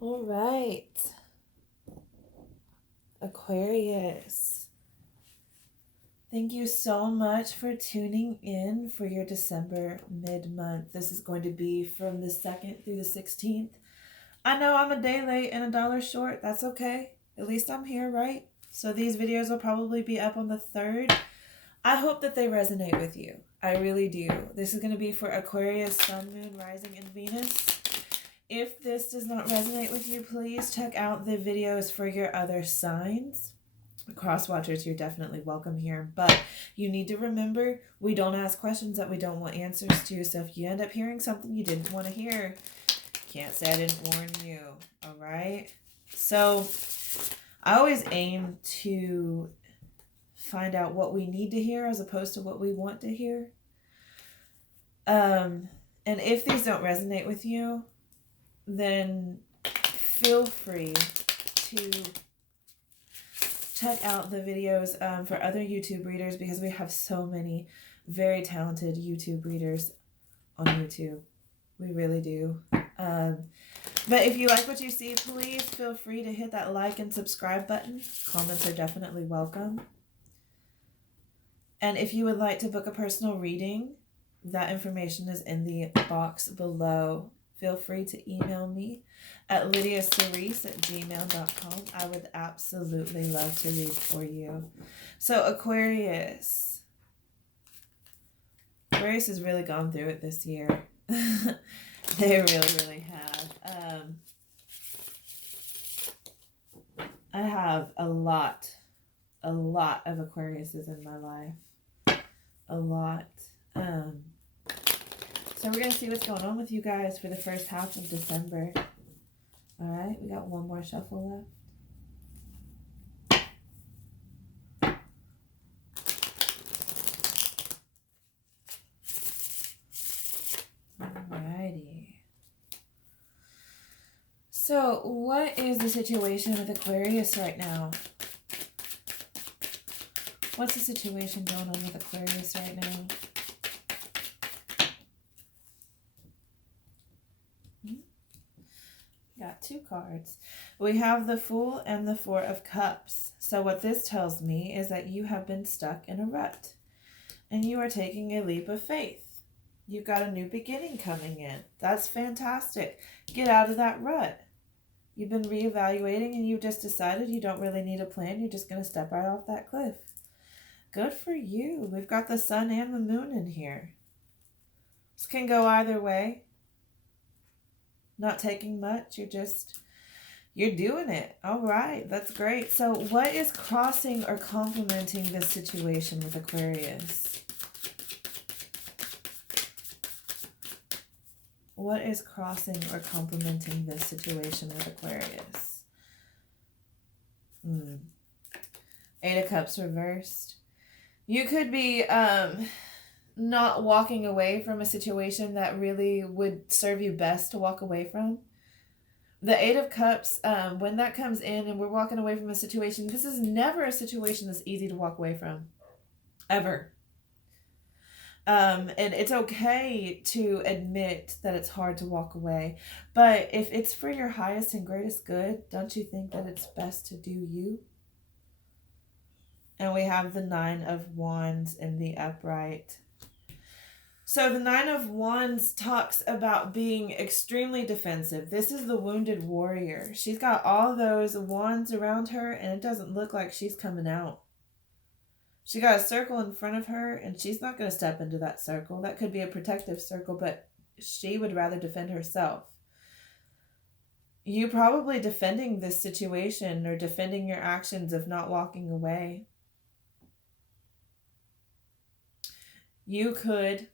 All right, Aquarius. Thank you so much for tuning in for your December mid-month. This is going to be from the 2nd through the 16th. I know I'm a day late and a dollar short. That's okay. At least I'm here, right? So these videos will probably be up on the 3rd. I hope that they resonate with you. I really do. This is going to be for Aquarius, Sun, Moon, Rising, and Venus. If this does not resonate with you, please check out the videos for your other signs. Crosswatchers, you're definitely welcome here. But you need to remember, we don't ask questions that we don't want answers to. So if you end up hearing something you didn't want to hear, can't say I didn't warn you. All right? So I always aim to find out what we need to hear as opposed to what we want to hear. And if these don't resonate with you, then feel free to check out the videos for other YouTube readers, because we have so many very talented YouTube readers on YouTube. We really do. But if you like what you see, please feel free to hit that like and subscribe button. Comments are definitely welcome. And if you would like to book a personal reading, that information is in the box below. Feel free to email me at lydiacerise@gmail.com. I would absolutely love to read for you. So Aquarius. Aquarius has really gone through it this year. They really have. I have a lot of Aquariuses in my life. A lot. So we're going to see what's going on with you guys for the first half of December. All right, we got one more shuffle left. Alrighty. So what is the situation with Aquarius right now? What's the situation going on with Aquarius right now? Got two cards. We have the Fool and the Four of Cups. So what this tells me is that you have been stuck in a rut and you are taking a leap of faith. You've got a new beginning coming in. That's fantastic. Get out of that rut. You've been reevaluating and you've just decided you don't really need a plan. You're just going to step right off that cliff. Good for you. We've got the Sun and the Moon in here. This can go either way. Not taking much. You're doing it. All right. That's great. So what is crossing or complementing this situation with Aquarius? What is crossing or complementing this situation with Aquarius? Eight of Cups reversed. You could be not walking away from a situation that really would serve you best to walk away from. The Eight of Cups, when that comes in and we're walking away from a situation, this is never a situation that's easy to walk away from. Ever. And it's okay to admit that it's hard to walk away. But if it's for your highest and greatest good, don't you think that it's best to do you? And we have the Nine of Wands in the upright. So the Nine of Wands talks about being extremely defensive. This is the wounded warrior. She's got all those wands around her and it doesn't look like she's coming out. She got a circle in front of her and she's not going to step into that circle. That could be a protective circle, but she would rather defend herself. You probably defending this situation or defending your actions of not walking away. You could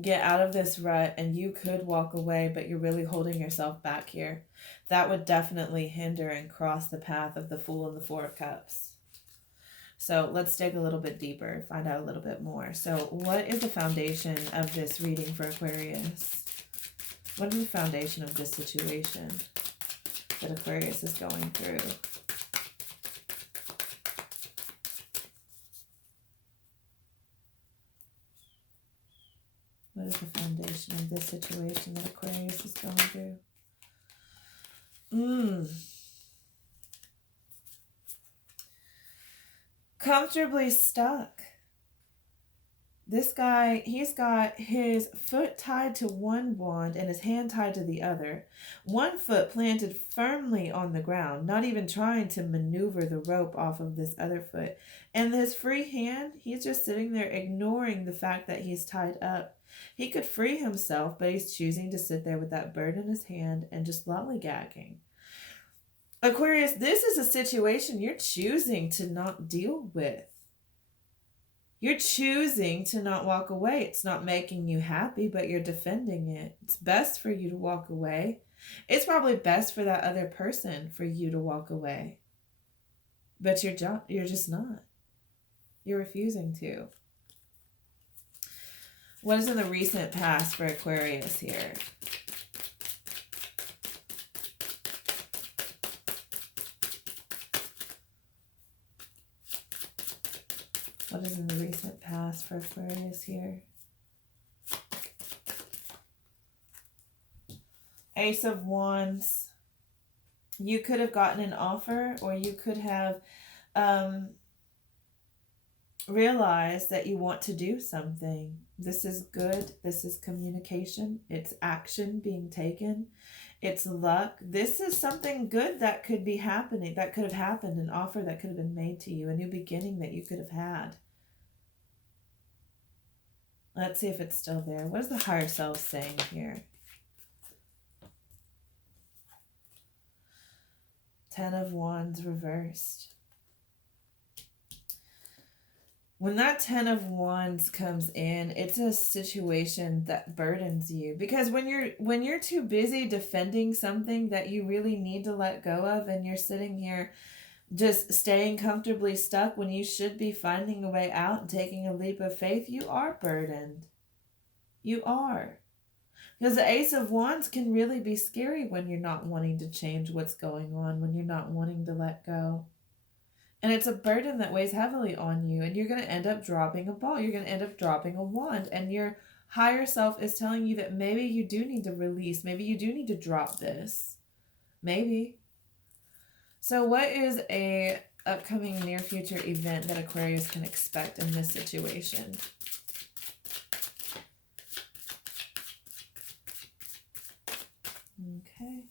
get out of this rut and you could walk away, but you're really holding yourself back here. That would definitely hinder and cross the path of the Fool and the Four of Cups. So let's dig a little bit deeper, find out a little bit more. So what is the foundation of this reading for Aquarius? What is the foundation of this situation that Aquarius is going through? What is the foundation of this situation that Aquarius is going through? Comfortably stuck. This guy, he's got his foot tied to one wand and his hand tied to the other. One foot planted firmly on the ground, not even trying to maneuver the rope off of this other foot. And his free hand, he's just sitting there ignoring the fact that he's tied up. He could free himself, but he's choosing to sit there with that bird in his hand and just lollygagging. Aquarius, this is a situation you're choosing to not deal with. You're choosing to not walk away. It's not making you happy, but you're defending it. It's best for you to walk away. It's probably best for that other person for you to walk away. But you're just not. You're refusing to. What is in the recent past for Aquarius here? What is in the recent past for Aquarius here? Ace of Wands. You could have gotten an offer, or you could have realized that you want to do something. This is good. This is communication. It's action being taken. It's luck. This is something good that could be happening, that could have happened, an offer that could have been made to you, a new beginning that you could have had. Let's see if it's still there. What is the higher self saying here? 10 of Wands reversed. When that 10 of Wands comes in, it's a situation that burdens you. Because when you're too busy defending something that you really need to let go of, and you're sitting here just staying comfortably stuck when you should be finding a way out and taking a leap of faith, you are burdened. You are. Because the Ace of Wands can really be scary when you're not wanting to change what's going on, when you're not wanting to let go. And it's a burden that weighs heavily on you, and you're going to end up dropping a ball. You're going to end up dropping a wand, and your higher self is telling you that maybe you do need to release. Maybe you do need to drop this. Maybe. So what is a upcoming near future event that Aquarius can expect in this situation? Okay.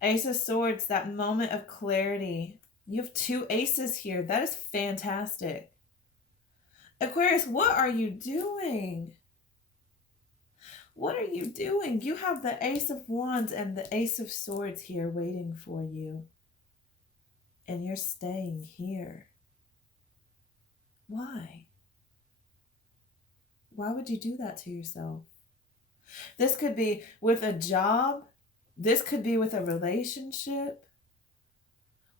Ace of Swords, that moment of clarity. You have 2 aces here. That is fantastic. Aquarius, what are you doing? What are you doing? You have the Ace of Wands and the Ace of Swords here waiting for you. And you're staying here. Why? Why would you do that to yourself? This could be with a job. This could be with a relationship.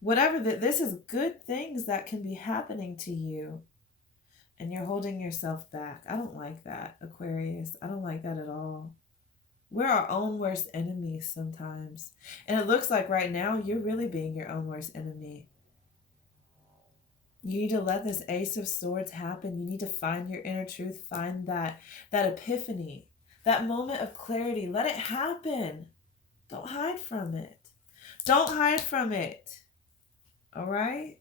Whatever, this is good things that can be happening to you. And you're holding yourself back. I don't like that, Aquarius. I don't like that at all. We're our own worst enemies sometimes. And it looks like right now you're really being your own worst enemy. You need to let this Ace of Swords happen. You need to find your inner truth. Find that epiphany. That moment of clarity. Let it happen. Don't hide from it. Don't hide from it. All right?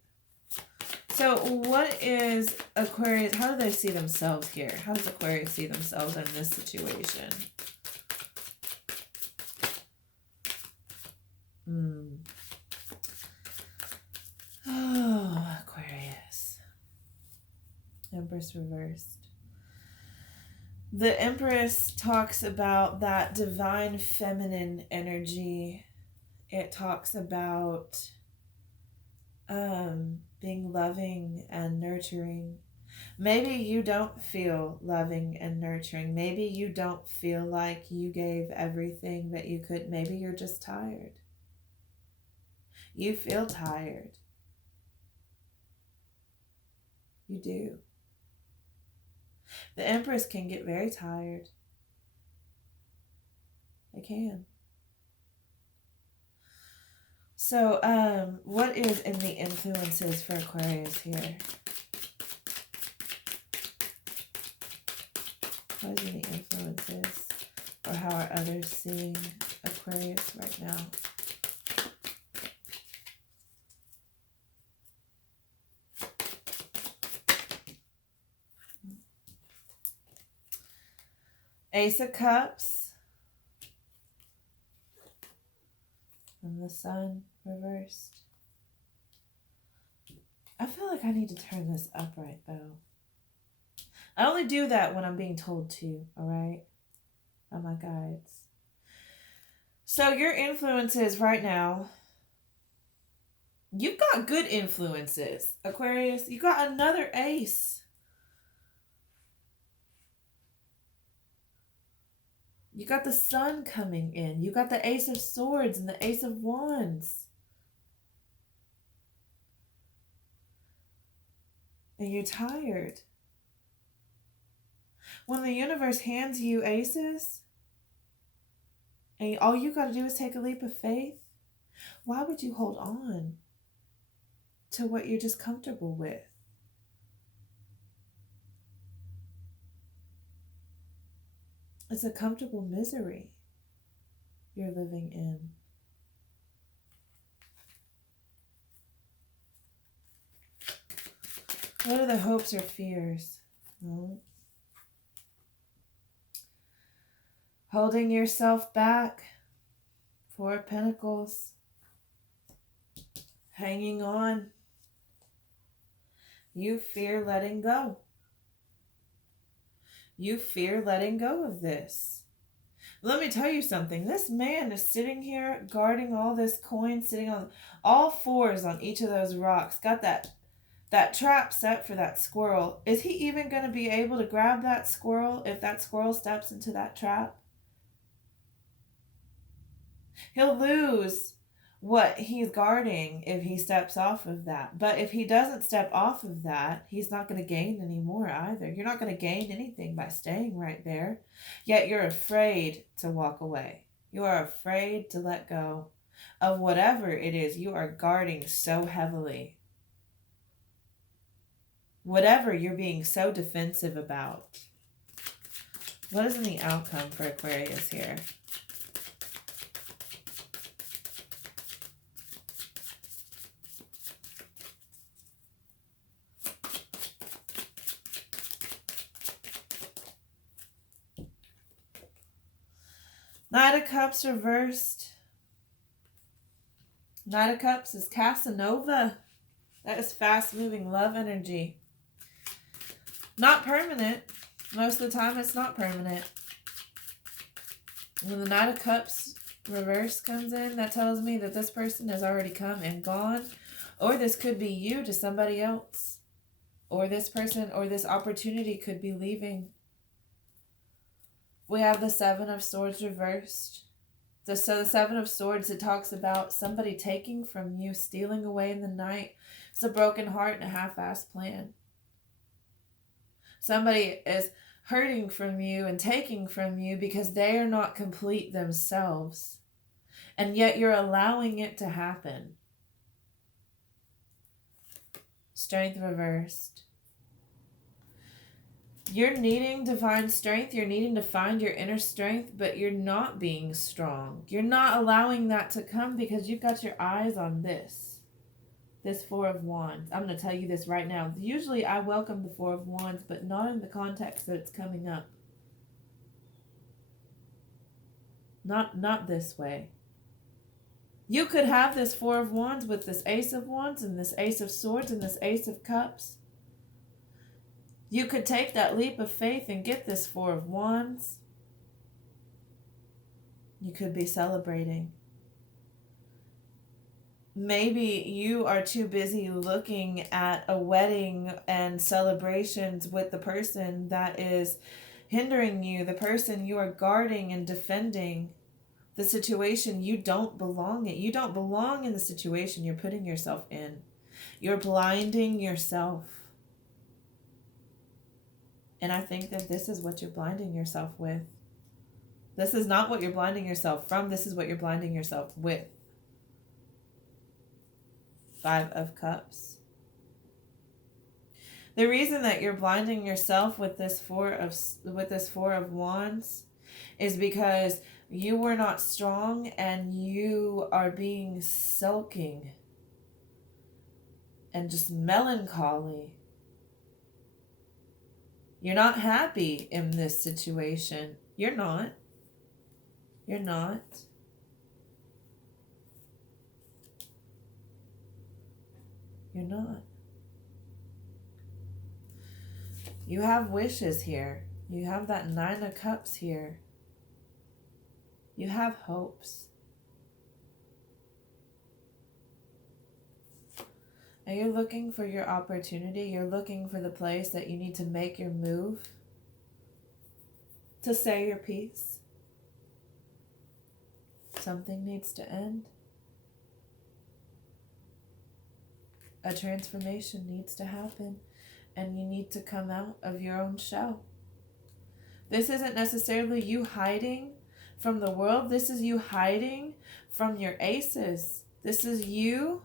So what is Aquarius? How do they see themselves here? How does Aquarius see themselves in this situation? Oh, Aquarius. Empress reversed. The Empress talks about that divine feminine energy. It talks about being loving and nurturing. Maybe you don't feel loving and nurturing. Maybe you don't feel like you gave everything that you could. Maybe you're just tired. You feel tired. You do. The Empress can get very tired. They can. So, what is in the influences for Aquarius here? What is in the influences? Or how are others seeing Aquarius right now? Ace of Cups. And the Sun reversed. I feel like I need to turn this upright, though. I only do that when I'm being told to, alright? By my guides. So your influences right now, you've got good influences, Aquarius. You got another ace. You got the Sun coming in. You got the Ace of Swords and the Ace of Wands. And you're tired. When the universe hands you aces, and all you got to do is take a leap of faith, why would you hold on to what you're just comfortable with? It's a comfortable misery you're living in. What are the hopes or fears? Holding yourself back. Four of Pentacles. Hanging on. You fear letting go. You fear letting go of this. Let me tell you something. This man is sitting here guarding all this coin, sitting on all fours on each of those rocks. Got that trap set for that squirrel. Is he even going to be able to grab that squirrel if that squirrel steps into that trap? He'll lose what he's guarding if he steps off of that. But if he doesn't step off of that, he's not going to gain any more either. You're not going to gain anything by staying right there. Yet you're afraid to walk away. You are afraid to let go of whatever it is you are guarding so heavily. Whatever you're being so defensive about. What is in the outcome for Aquarius here? Knight of Cups reversed. Knight of Cups is Casanova. That is fast-moving love energy. Not permanent. Most of the time it's not permanent. When the Knight of Cups reverse comes in, that tells me that this person has already come and gone. Or this could be you to somebody else. Or this person or this opportunity could be leaving. We have the Seven of Swords reversed. So the Seven of Swords, it talks about somebody taking from you, stealing away in the night. It's a broken heart and a half-assed plan. Somebody is hurting from you and taking from you because they are not complete themselves. And yet you're allowing it to happen. Strength reversed. You're needing divine strength. You're needing to find your inner strength, but you're not being strong. You're not allowing that to come because you've got your eyes on this. This Four of Wands. I'm going to tell you this right now. Usually I welcome the Four of Wands, but not in the context that it's coming up. Not this way. You could have this Four of Wands with this Ace of Wands and this Ace of Swords and this Ace of Cups. You could take that leap of faith and get this Four of Wands. You could be celebrating. Maybe you are too busy looking at a wedding and celebrations with the person that is hindering you, the person you are guarding and defending, the situation you don't belong in. You don't belong in the situation you're putting yourself in. You're blinding yourself. And I think that this is what you're blinding yourself with. This is not what you're blinding yourself from. This is what you're blinding yourself with. Five of Cups. The reason that you're blinding yourself with this Four of Wands is because you were not strong and you are being sulking and just melancholy. You're not happy in this situation. You're not. You're not. You're not. You have wishes here. You have that 9 of Cups here. You have hopes. And you're looking for your opportunity. You're looking for the place that you need to make your move, to say your piece. Something needs to end. A transformation needs to happen. And you need to come out of your own shell. This isn't necessarily you hiding from the world. This is you hiding from your aces. This is you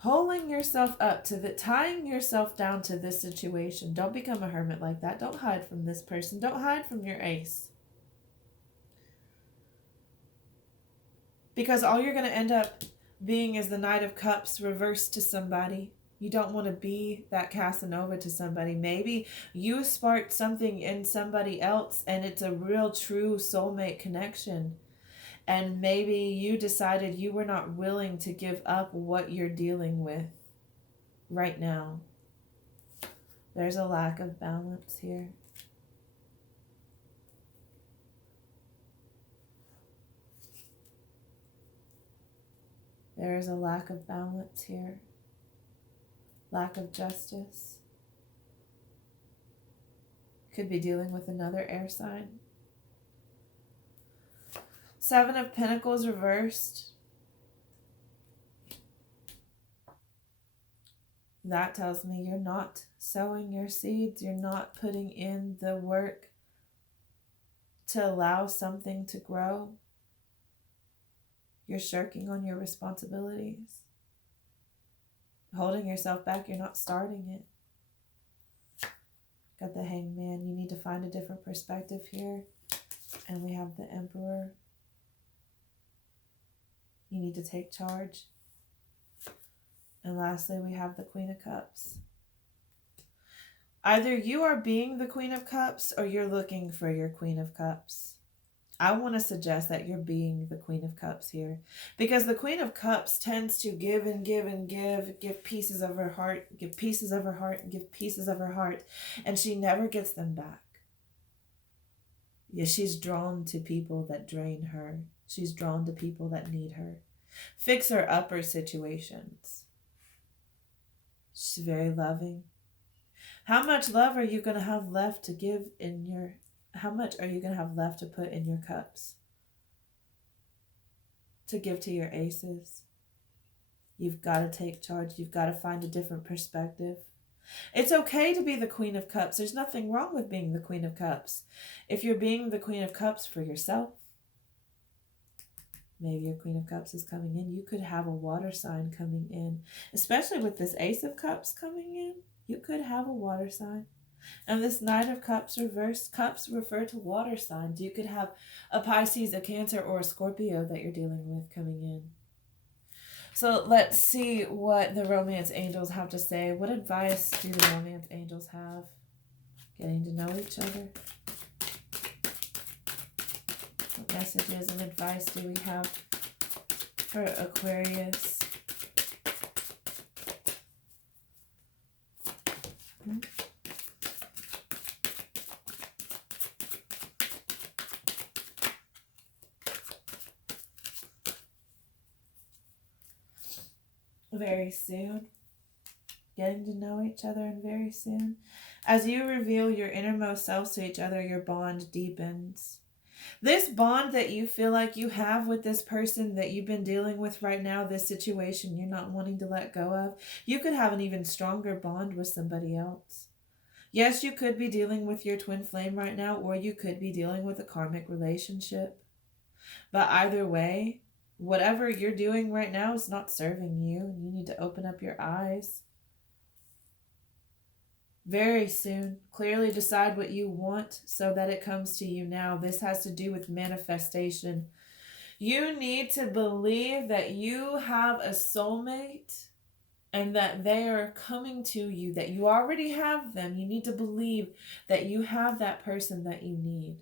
holding yourself up to tying yourself down to this situation. Don't become a hermit like that. Don't hide from this person. Don't hide from your ace. Because all you're going to end up being is the Knight of Cups reversed to somebody. You don't want to be that Casanova to somebody. Maybe you sparked something in somebody else and it's a real true soulmate connection. And maybe you decided you were not willing to give up what you're dealing with right now. There's a lack of balance here. There is a lack of balance here. Lack of justice. Could be dealing with another air sign. 7 of Pentacles reversed. That tells me you're not sowing your seeds. You're not putting in the work to allow something to grow. You're shirking on your responsibilities. Holding yourself back. You're not starting it. Got the Hangman. You need to find a different perspective here. And we have the Emperor. You need to take charge. And lastly, we have the Queen of Cups. Either you are being the Queen of Cups or you're looking for your Queen of Cups. I want to suggest that you're being the Queen of Cups here. Because the Queen of Cups tends to give and give and give pieces of her heart, give pieces of her heart, and give pieces of her heart. And she never gets them back. Yeah, she's drawn to people that drain her. She's drawn to people that need her. Fixer-upper situations. She's very loving. How much love are you going to have left to give in your... How much are you going to have left to put in your cups? To give to your aces? You've got to take charge. You've got to find a different perspective. It's okay to be the Queen of Cups. There's nothing wrong with being the Queen of Cups. If you're being the Queen of Cups for yourself, maybe your Queen of Cups is coming in. You could have a water sign coming in. Especially with this Ace of Cups coming in, you could have a water sign. And this Knight of Cups reversed, cups refer to water signs. You could have a Pisces, a Cancer, or a Scorpio that you're dealing with coming in. So let's see what the romance angels have to say. What advice do the romance angels have? Getting to know each other. What messages and advice do we have for Aquarius? Very soon. Getting to know each other, and very soon. As you reveal your innermost selves to each other, your bond deepens. This bond that you feel like you have with this person that you've been dealing with right now, this situation you're not wanting to let go of, you could have an even stronger bond with somebody else. Yes, you could be dealing with your twin flame right now, or you could be dealing with a karmic relationship. But either way, whatever you're doing right now is not serving you. You need to open up your eyes. Very soon, clearly decide what you want so that it comes to you now. This has to do with manifestation. You need to believe that you have a soulmate and that they are coming to you, that you already have them. You need to believe that you have that person that you need.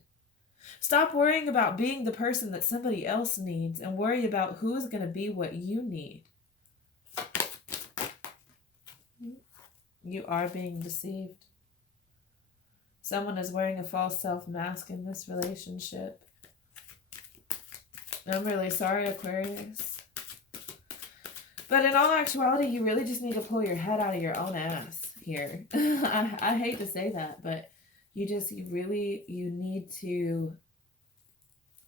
Stop worrying about being the person that somebody else needs and worry about who's going to be what you need. You are being deceived. Someone is wearing a false self-mask in this relationship. I'm really sorry, Aquarius. But in all actuality, you really just need to pull your head out of your own ass here. I hate to say that, but you need to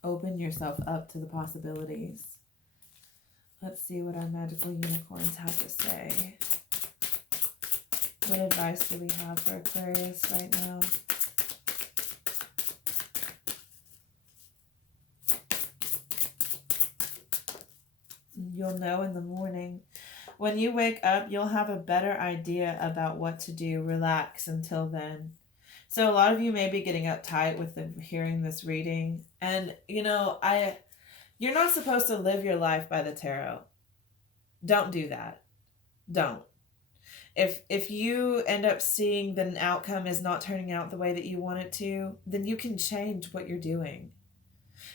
open yourself up to the possibilities. Let's see what our magical unicorns have to say. What advice do we have for Aquarius right now? You'll know in the morning. When you wake up, you'll have a better idea about what to do. Relax until then. So a lot of you may be getting uptight with hearing this reading. And, you're not supposed to live your life by the tarot. Don't do that. Don't. If you end up seeing that an outcome is not turning out the way that you want it to, then you can change what you're doing.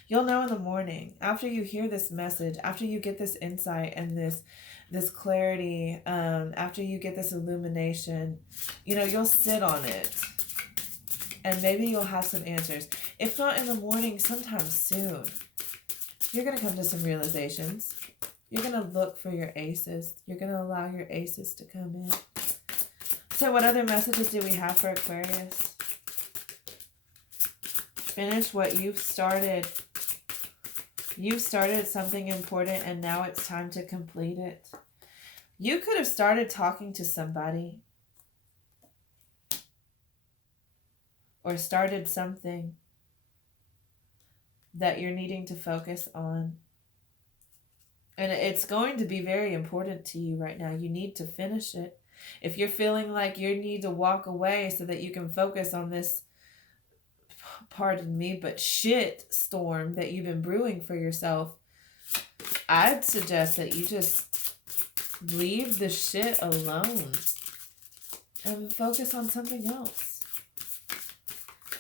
You'll know in the morning, after you hear this message, after you get this insight and this clarity, after you get this illumination, you'll sit on it. And maybe you'll have some answers. If not in the morning, sometime soon. You're going to come to some realizations. You're going to look for your aces. You're going to allow your aces to come in. So what other messages do we have for Aquarius? Finish what you've started. You've started something important and now it's time to complete it. You could have started talking to somebody. Or started something that you're needing to focus on. And it's going to be very important to you right now. You need to finish it. If you're feeling like you need to walk away so that you can focus on this, pardon me, but shit storm that you've been brewing for yourself, I'd suggest that you just leave the shit alone and focus on something else.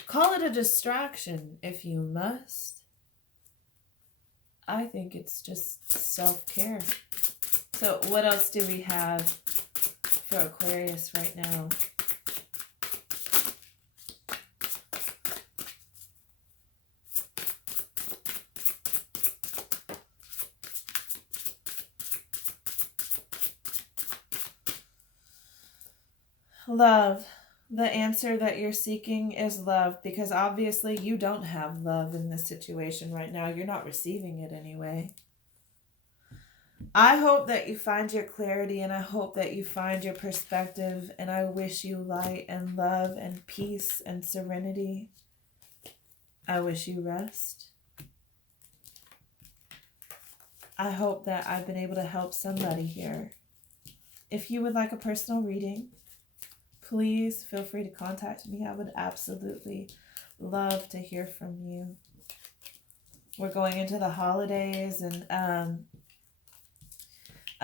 Call it a distraction if you must. I think it's just self-care. So what else do we have for Aquarius right now? Love. The answer that you're seeking is love, because obviously you don't have love in this situation right now. You're not receiving it anyway. I hope that you find your clarity, and I hope that you find your perspective, and I wish you light and love and peace and serenity. I wish you rest. I hope that I've been able to help somebody here. If you would like a personal reading, please feel free to contact me. I would absolutely love to hear from you. We're going into the holidays, and I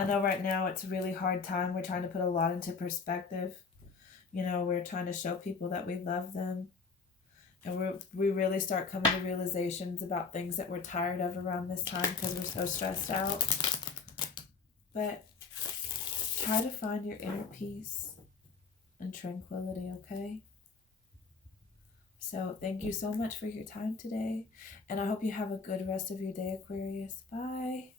know right now it's a really hard time. We're trying to put a lot into perspective. We're trying to show people that we love them. And we really start coming to realizations about things that we're tired of around this time because we're so stressed out. But try to find your inner peace and tranquility, okay? So thank you so much for your time today, and I hope you have a good rest of your day, Aquarius. Bye.